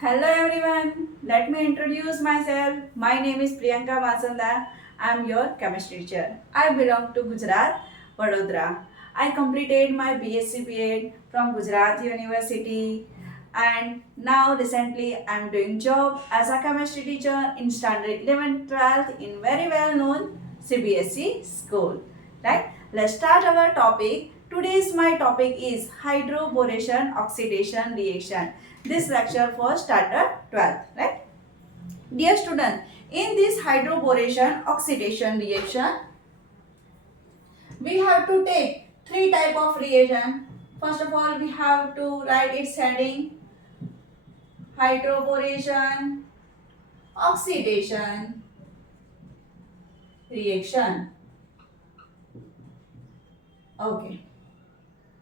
Hello everyone, let me introduce myself. My name is Priyanka Vasanda. I am your chemistry teacher. I belong to Gujarat, Vadodara. I completed my BSc B.Ed from Gujarat University and now recently I am doing job as a chemistry teacher in standard 11th 12th in very well known CBSE school. Right? Let's start our topic. Today's my topic is hydroboration oxidation reaction. This lecture for standard 12th, right? Dear student, in this hydroboration oxidation reaction, we have to take three type of reaction. First of all, we have to write its heading: hydroboration oxidation reaction. Okay.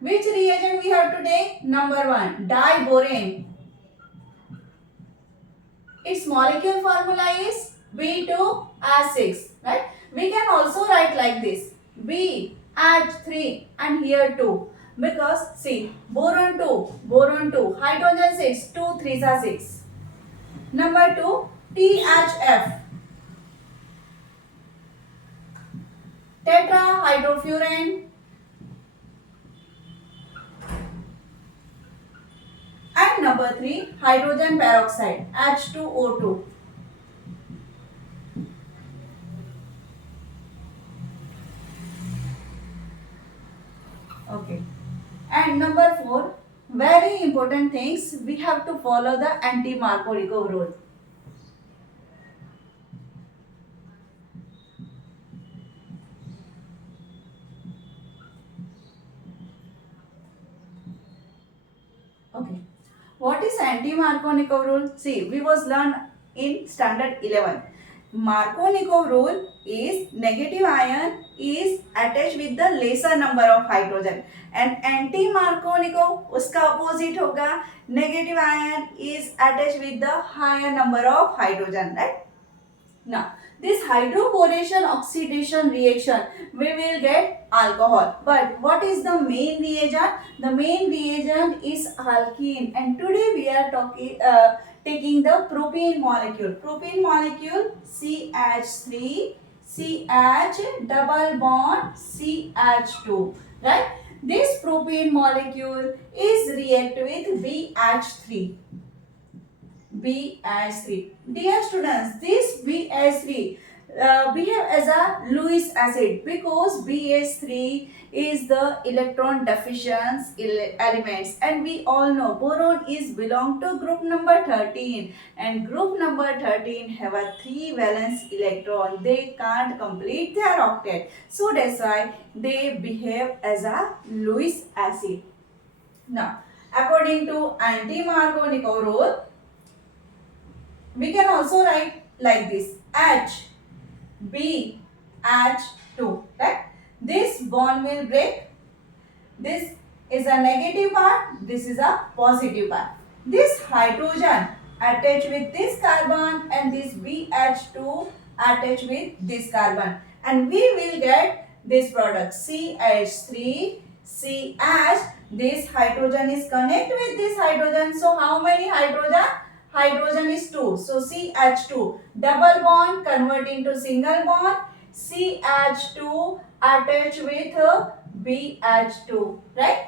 Which reagent we have to take? Number one, diborane. Its molecule formula is B2H6, right? We can also write like this: BH3 and here 2. Because see, boron 2, hydrogen 6, 2 3s are 6. Number 2, THF, tetrahydrofuran. And number 3, hydrogen peroxide, H2O2. Okay. And number 4, very important things, we have to follow the anti-Markovnikov rule. Okay. What is anti-Markovnikov rule? See, we was learned in standard 11. Markovnikov rule is negative ion is attached with the lesser number of hydrogen and anti-Markovnikov उसका opposite होगा, negative ion is attached with the higher number of hydrogen, right? Now, this hydroboration oxidation reaction, we will get alcohol. But what is the main reagent? The main reagent is alkene. And today we are taking the propane molecule. Propane molecule CH3, CH double bond CH2. Right? This propane molecule is react with BH3. BH3. Dear students, this BH3 behave as a Lewis acid because BH3 is the electron deficient elements, and we all know boron is belong to group number 13, and group number 13 have a 3 valence electron. They can't complete their octet, so that's why they behave as a Lewis acid. Now, according to anti-Markovnikov rule, we can also write like this: H, B, H2, right? This bond will break. This is a negative part, this is a positive part. This hydrogen attached with this carbon and this BH2 attached with this carbon, and we will get this product CH3, CH. This hydrogen is connected with this hydrogen, so how many hydrogen? Hydrogen is 2, so CH2 double bond convert into single bond, CH2 attached with BH2, right?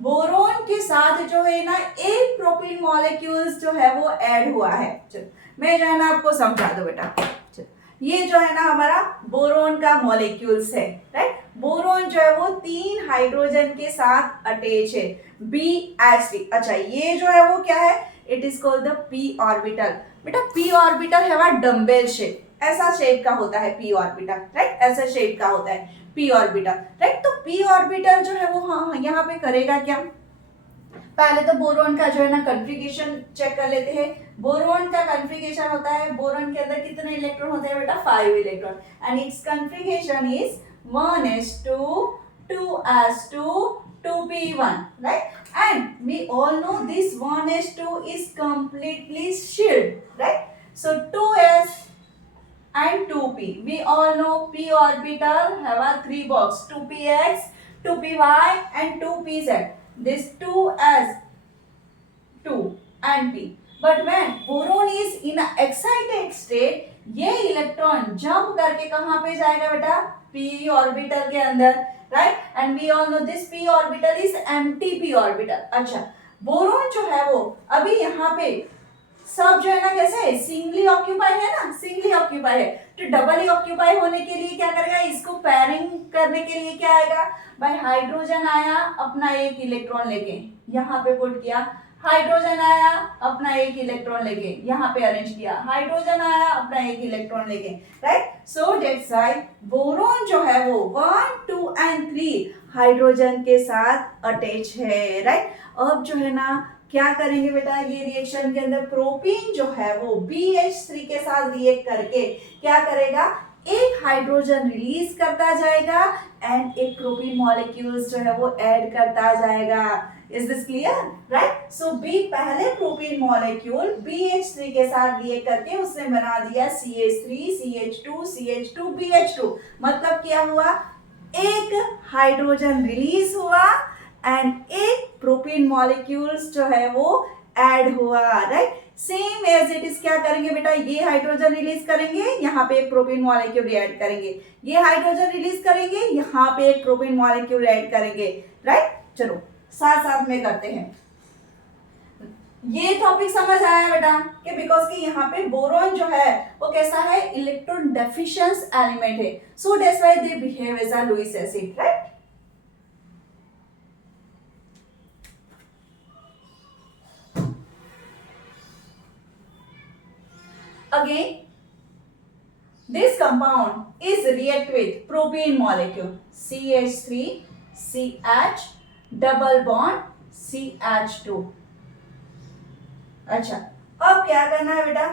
Boron के साथ जो है ना एक propene molecules जो है वो add हुआ है. चलो मैं जो है ना आपको समझा दो बेटा. चलो ये जो है ना हमारा बोरोन का मॉलिक्यूल्स है, राइट? बोरोन जो है वो 3 हाइड्रोजन के साथ अटैच है, BH3. अच्छा ये जो है वो क्या है? It is called the p orbital. बेटा p ऑर्बिटल है वह डम्बेल शेप, ऐसा शेप का होता है p ऑर्बिटल, राइट? ऐसा शेप का होता है p ऑर्बिटल, राइट? तो p ऑर्बिटल जो है वो हाँ यहाँ पे करेगा क्या? पहले तो बोरोन का जो है ना कॉन्फ़िगरेशन चेक कर लेते हैं. बोरोन का कॉन्फ़िगरेशन होता है, बोरोन के अंदर कितने इलेक्ट्रॉन होते हैं बेटा? 5 electron, and it's configuration is 1s2 2s2 2p1, right? And we all know this 1s2 is completely shielded, right? So 2s and 2p, we all know p orbital have a 3 box: 2px, 2py and 2pz. This 2s 2 and p. But when boron is in excited state, ये electron jump करके कहां पे जाएगा बेटा, p orbital के अंदर, right, and we all know this p orbital is empty p orbital. अच्छा, boron जो है वो अभी यहाँ पे सब जो है ना कैसे है, सिंगली ऑक्यूपाई है ना, सिंगली ऑक्यूपाई है, तो डबली ऑक्यूपाई होने के लिए क्या करेगा, इसको पैरिंग करने के लिए क्या आएगा भाई, हाइड्रोजन आया अपना एक इलेक्ट्रॉन लेके यहाँ पे पुट किया, हाइड्रोजन आया अपना एक इलेक्ट्रॉन लेके यहाँ पे अरेंज किया, हाइड्रोजन आया अपना एक इलेक्ट्रॉन लेके, right. So that's why boron जो है वो 1 2 एंड 3 हाइड्रोजन के साथ अटैच है, राइट। अब जो है ना क्या करेंगे बेटा, ये रिएक्शन के अंदर प्रोपीन जो है वो BH3 के साथ रिएक्ट करके क्या करेगा, एक हाइड्रोजन रिलीज करता जाएगा एंड एक प्रोपीन मॉलिक्यूल्स जो है वो ऐड करता जाएगा। Is this clear, right. So B पहले प्रोपीन मॉलिक्यूल BH3 के साथ रिएक्ट करके उसने बना दिया CH3 CH2 CH2 BH2, मतलब क्या हुआ, एक हाइड्रोजन रिलीज हुआ एंड एक प्रोपीन मॉलिक्यूल्स जो है वो ऐड हुआ, right. Same as it is क्या करेंगे बेटा, ये हाइड्रोजन रिलीज करेंगे, यहाँ पे एक प्रोपीन मॉलिक्यूल ऐड करेंगे, ये हाइड्रोजन रिलीज करेंगे, यहाँ पे एक प्रोपीन मॉलिक्यूल ऐड करेंगे, राइट। चलो साथ साथ में करते हैं। ये टॉपिक समझ आया बेटा कि बिकॉज कि यहाँ पे बोरोन जो है वो कैसा है, इलेक्ट्रॉन डेफिशिएंस एलिमेंट है, so that's why they behave as a Lewis acid, right. Again, this compound is react with propene molecule CH3 CH double bond CH2। अच्छा, अब क्या करना है बेटा,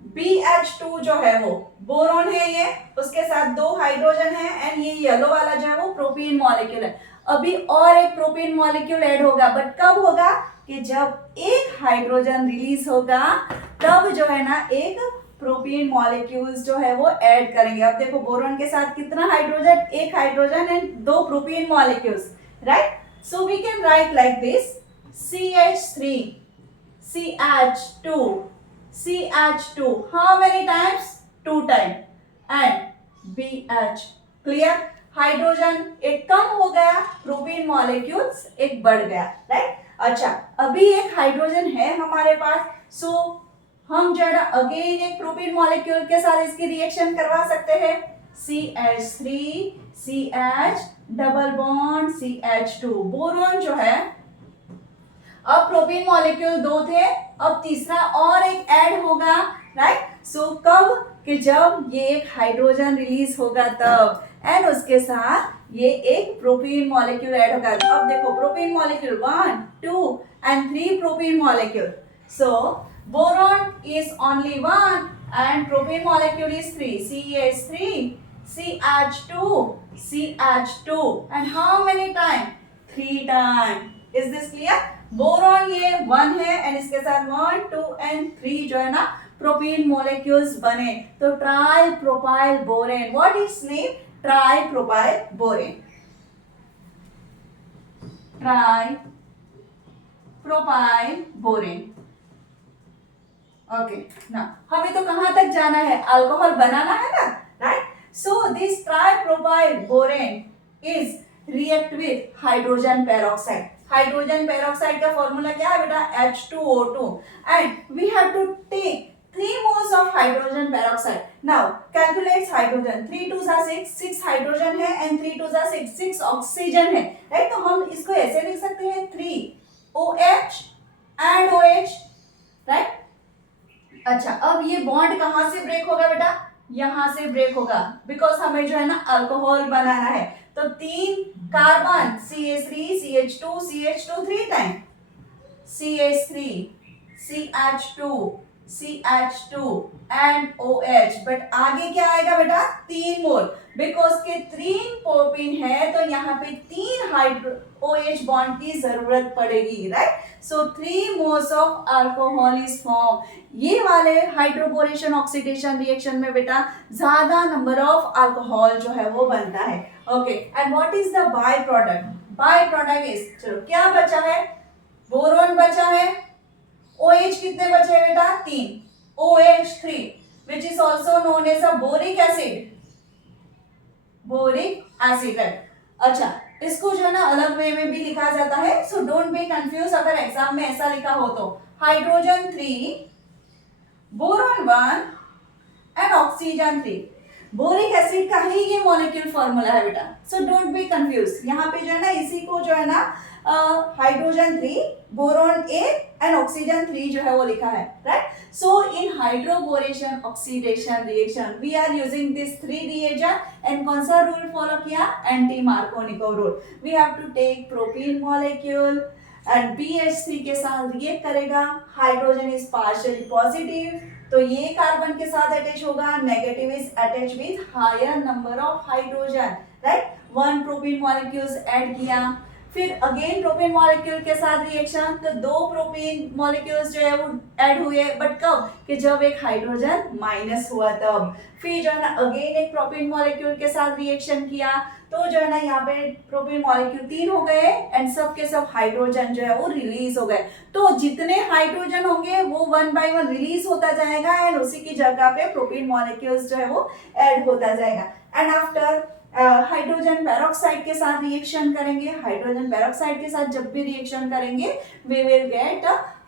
BH2 जो है वो बोरोन है, ये उसके साथ दो हाइड्रोजन है एंड ये येलो वाला जो है वो प्रोपीन मॉलिक्यूल है। अभी और एक प्रोपीन मॉलिक्यूल ऐड होगा, बट कब होगा कि जब एक हाइड्रोजन रिलीज होगा तब जो है ना एक प्रोपीन मॉलिक्यूल्स जो है वो ऐड करेंगे। अब देखो बोरोन के साथ कितना हाइड्रोजन, एक हाइड्रोजन एंड दो propene molecules, right. So we can write like this CH3 CH2 CH2, how many times, 2 times and BH, clear। Hydrogen एक कम हो गया, प्रोपीन मॉलिक्यूल्स एक बढ़ गया, राइट। अच्छा, अभी एक हाइड्रोजन है हमारे पास, सो हम जो है ना अगेन एक प्रोपीन मॉलिक्यूल के साथ इसकी रिएक्शन करवा सकते हैं, CH3 CH double bond CH2। Boron जो है, अब प्रोपीन मॉलिक्यूल दो थे, अब तीसरा और एक ऐड होगा, राइट। सो कब, कि जब ये एक हाइड्रोजन रिलीज होगा तब, एंड उसके साथ ये एक प्रोपीन मॉलिक्यूल ऐड होगा। अब देखो propene molecule 1 2 and 3 propene molecule, so boron is only 1 and propane molecule is 3, CH3 CH2 CH2, and how many time, 3 time। is this clear। Boron ये 1 है एंड इसके साथ 1 2 एंड 3 जो है ना प्रोपीन मॉलिक्यूल्स बने, तो try propyl borane. What is name, try propyl borane, try propyl borane. Okay, ना हमें तो कहां तक जाना है, अल्कोहल बनाना है ना, right. So this tripropyl borane is react with hydrogen peroxide. Hydrogen peroxide का फॉर्मूला क्या है बेटा, H2O2, and we have to take 3 moles of hydrogen peroxide। now calculates hydrogen, 3 2s are 6, 6 hydrogen है एंड 3 2s are 6, 6 ऑक्सीजन है, right. तो हम इसको ऐसे लिख सकते हैं 3OH and OH, राइट। अच्छा, अब ये बॉन्ड कहां से ब्रेक होगा बेटा, यहां से ब्रेक होगा, बिकॉज हमें जो है ना अल्कोहल बनाना है, तो 3 carbon CH3 CH2 CH2 3 time, CH3 CH2 CH2 and OH, but आगे क्या आएगा बेटा, 3 मोल, बिकॉज के 3 प्रोपीन है तो यहाँ पे 3 हाइड्रो OH बॉन्ड की जरूरत पड़ेगी, right. So 3 moles of alcohol is form. ये वाले हाइड्रोबोरेशन ऑक्सीडेशन रिएक्शन में बेटा ज्यादा नंबर ऑफ अल्कोहल जो है वो बनता है, okay. And what is the by product, by product is, चलो क्या बचा है, बोरोन बचा है, OH कितने बचे बेटा? 3, OH3 which is also known as a boric acid, boric acid है। अच्छा, इसको जो है ना अलग वे में भी लिखा जाता है, सो डोंट बी कंफ्यूज अगर एग्जाम में ऐसा लिखा हो तो। Hydrogen 3, boron 1 and oxygen 3। Boric acid का ही ये मॉलिक्यूल फॉर्मूला है बेटा, सो डोंट बी कंफ्यूज। यहाँ पे जो है ना इसी को जो है ना hydrogen 3, boron A and oxygen 3 जो है वो लिखा है, right. So in hydroboration oxidation reaction we are using this 3 reagent and कौन सा रूल फॉलो किया? Anti Markovnikov rule. We have to take propene molecule and BH3 के साथ रिएक्ट करेगा। हाइड्रोजन इज पार्शियली पॉजिटिव, तो ये कार्बन के साथ अटैच होगा, negative is attach with higher number of hydrogen, right. 1 propene molecules add किया, फिर अगेन प्रोपीन मॉलिक्यूल के साथ रिएक्शन, तो 2 प्रोपीन मॉलिक्यूल्स जो है वो ऐड हुए, बट कब? कि जब एक हाइड्रोजन माइनस हुआ तब। फिर जो है ना अगेन एक प्रोपीन मॉलिक्यूल के साथ रिएक्शन किया, तो जो है ना यहाँ पे प्रोपीन मॉलिक्यूल 3 हो गए एंड सब के सब हाइड्रोजन जो है वो रिलीज हो गए। तो जितने हाइड्रोजन होंगे वो 1 बाय 1 रिलीज होता जाएगा एंड उसी की जगह पे प्रोपीन मॉलिक्यूल्स जो है वो ऐड होता जाएगा। एंड आफ्टर हाइड्रोजन पेरोक्साइड के साथ रिएक्शन करेंगे, हाइड्रोजन पेरोक्साइड के साथ जब भी रिएक्शन करेंगे we will get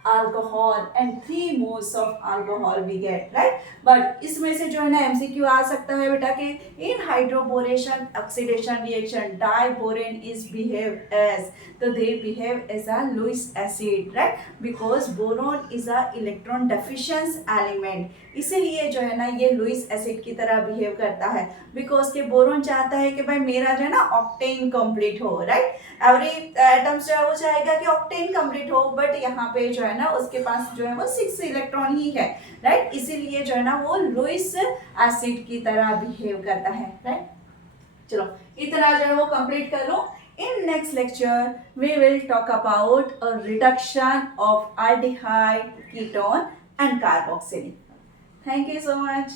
alcohol and 3 moles of alcohol we get, right। but इसमें से जो है ना MCQ आ सकता है बेटा कि in hydroboration oxidation reaction diborane is behave as, तो they behave as a Lewis acid, right, because boron is a electron deficient element, इसीलिए जो है ना ये लुइस एसिड की तरह बिहेव करता है। बिकॉज के बोरोन चाहता है कि भाई मेरा जो है ना ऑक्टेन कंप्लीट हो, राइट। एवरी एटम्स जो है वो चाहेगा कि ऑक्टेन कंप्लीट हो, बट यहाँ पे जो है ना उसके पास जो है वो 6 इलेक्ट्रॉन ही है, राइट। इसीलिए जो है ना वो लुइस एसिड की तरह बिहेव करता है, राइट। चलो इतना जो है वो कंप्लीट कर लो। In next lecture, we will talk about a reduction of aldehyde, ketone and carboxylic. Thank you so much.